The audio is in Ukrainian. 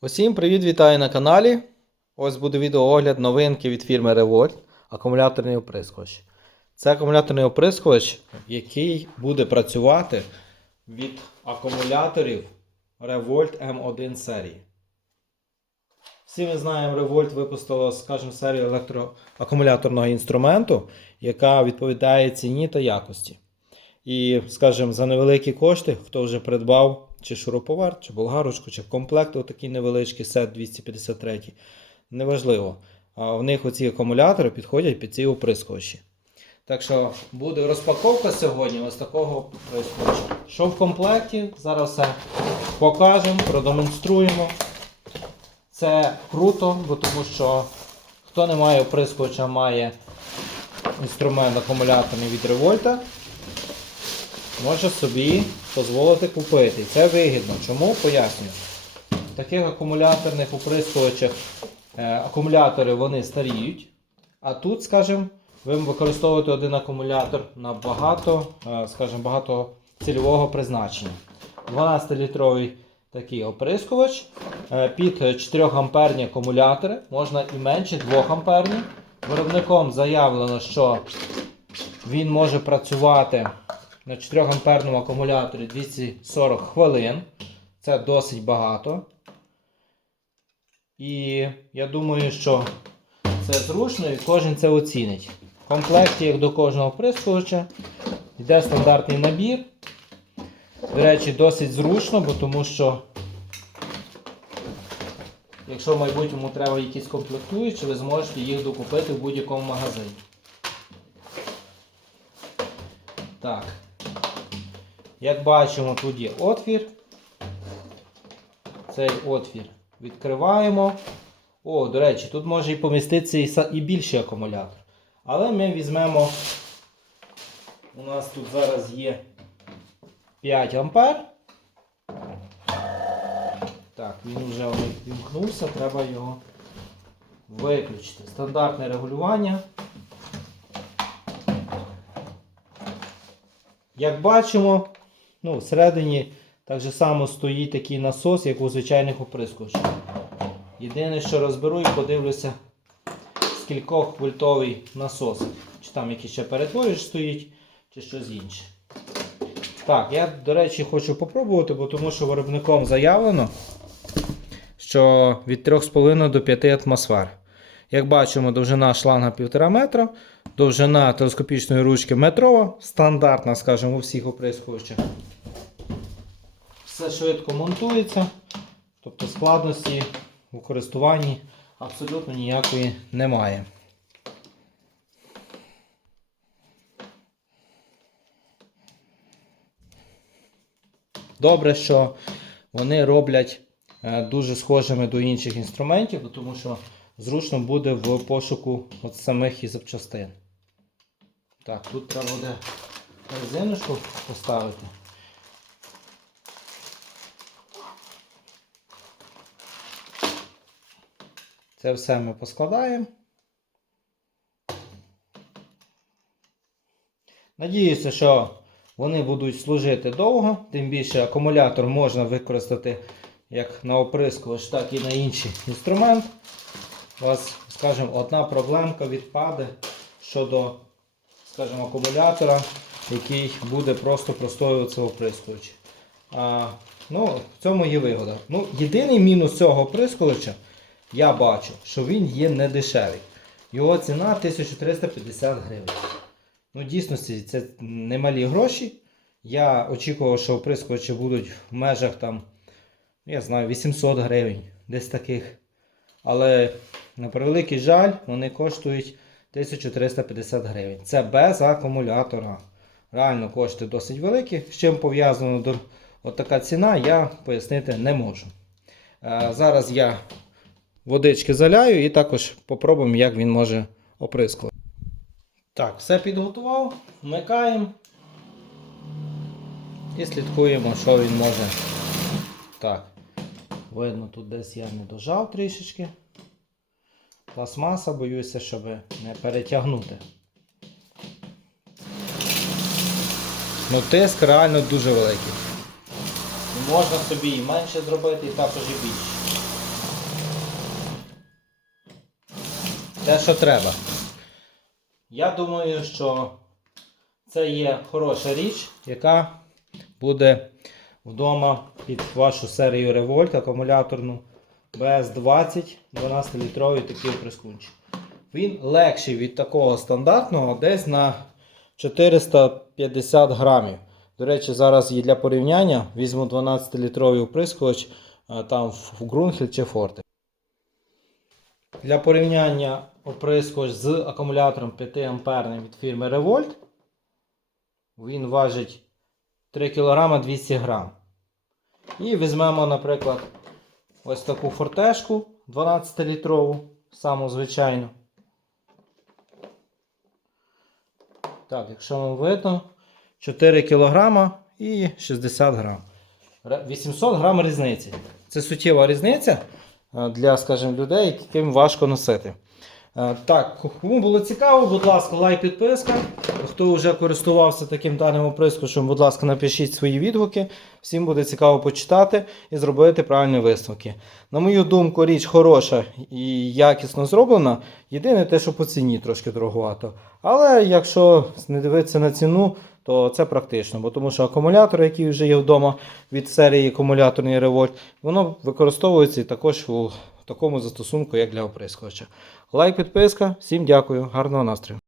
Усім привіт, вітаю на каналі. Ось буде відеоогляд новинки від фірми Revolt, акумуляторний оприскувач. Це акумуляторний оприскувач, який буде працювати від акумуляторів Revolt M1 серії. Всі ми знаємо, Revolt випустила, скажімо, серію електроакумуляторного інструменту, яка відповідає ціні та якості. І, скажімо, за невеликі кошти, хто вже придбав чи шуруповерт, чи болгарочку, чи комплект, отакий невеличкий сет 253, неважливо. А в них оці акумулятори підходять під ці оприскувачі. Так що буде розпаковка сьогодні ось такого оприскувача. Що в комплекті? Зараз все покажемо, продемонструємо. Це круто, бо тому що хто не має оприскувача, має інструмент акумуляторний від Револьта може собі дозволити купити. Це вигідно. Чому? Пояснюю. В таких акумуляторних оприскувачах е, акумулятори вони старіють. А тут, скажімо, ви використовуєте один акумулятор на багато, е, скажімо, багато цільового призначення. 12-літровий такий оприскувач. Е, Під 4 амперні акумулятори, можна і менше 2 амперні. Виробником заявлено, що він може працювати на 4 амперному акумуляторі 240 хвилин. Це досить багато. І я думаю, що це зручно і кожен це оцінить. В комплекті, як до кожного прискувача, йде стандартний набір. До речі, досить зручно, бо тому що, якщо в майбутньому треба якісь комплектуючі, ви зможете їх докупити в будь-якому магазині. Так. Як бачимо, тут є отвір. Цей отвір відкриваємо. О, до речі, тут може і поміститися і, більший акумулятор. Але ми візьмемо. У нас тут зараз є 5 ампер. Так, він вже вімкнувся, треба його виключити. Стандартне регулювання. Як бачимо, ну, всередині так же само стоїть такий насос, як у звичайних оприскувачів. Єдине, що розберу і подивлюся, з кількох вольтовий насос. Чи там якийсь ще перетворювач стоїть, чи щось інше. Так, я, до речі, хочу попробувати, бо тому що виробником заявлено, що від 3,5 до 5 атмосфер. Як бачимо, довжина шланга 1,5 метра, довжина телескопічної ручки метрова, стандартна, скажімо, у всіх оприскувачах. Все швидко монтується, тобто складності у користуванні абсолютно ніякої немає. Добре, що вони роблять е, дуже схожими до інших інструментів, тому що зручно буде в пошуку от самих і запчастин. Так, тут треба буде резиночку поставити. Це все ми поскладаємо. Надіюся, що вони будуть служити довго, тим більше акумулятор можна використати як на оприскувач, так і на інший інструмент. У вас, скажімо, одна проблемка відпаде щодо, скажімо, акумулятора, який буде просто простоюватися оприскувач. А, ну, в цьому є вигода. Ну, єдиний мінус цього оприскувача, я бачу, що він є не дешевий. Його ціна 1350 гривень. Ну, дійсності, це немалі гроші. Я очікував, що оприскувачі будуть в межах там, я знаю, 800 гривень, десь таких. Але, на превеликий жаль, вони коштують 1350 гривень. Це без акумулятора. Реально кошти досить великі. З чим от така ціна, я пояснити не можу. Е, зараз я водички заляю і також попробуємо, як він може оприскувати. Так, все підготував, вмикаємо і слідкуємо, що він може. Так, видно, тут десь я не дожав трішечки. Пластмаса, боюся, щоб не перетягнути. Ну, тиск реально дуже великий. Можна собі і менше зробити, і також і більше. Те, що треба. Я думаю, що це є хороша річ, яка буде вдома під вашу серію Revolt акумуляторну BS20 12-літровий такий прискунчик. Він легший від такого стандартного десь на 450 грамів. До речі, зараз є для порівняння візьму 12-літровий оприскувач там в Grunhild чи Forte. Для порівняння оприскувач з акумулятором 5 амперним від фірми Revolt. Він важить 3 кг 200 г. І візьмемо, наприклад, ось таку фортешку 12-літрову, саму звичайну. Так, якщо вам видно, 4 кг і 60 г. 800 грам різниці. Це суттєва різниця для, скажімо, людей, яким важко носити. Е, Так, кому було цікаво, будь ласка, лайк, підписка. Хто вже користувався таким даним оприскувачем, будь ласка, напишіть свої відгуки. Всім буде цікаво почитати і зробити правильні висновки. На мою думку, річ хороша і якісно зроблена. Єдине те, що по ціні трошки дороговато. Але якщо не дивитися на ціну, то це практично, бо тому що акумулятор, який вже є вдома від серії акумуляторний револьт, воно використовується також у такому застосунку, як для оприскувача. Лайк, підписка, всім дякую, гарного настрою.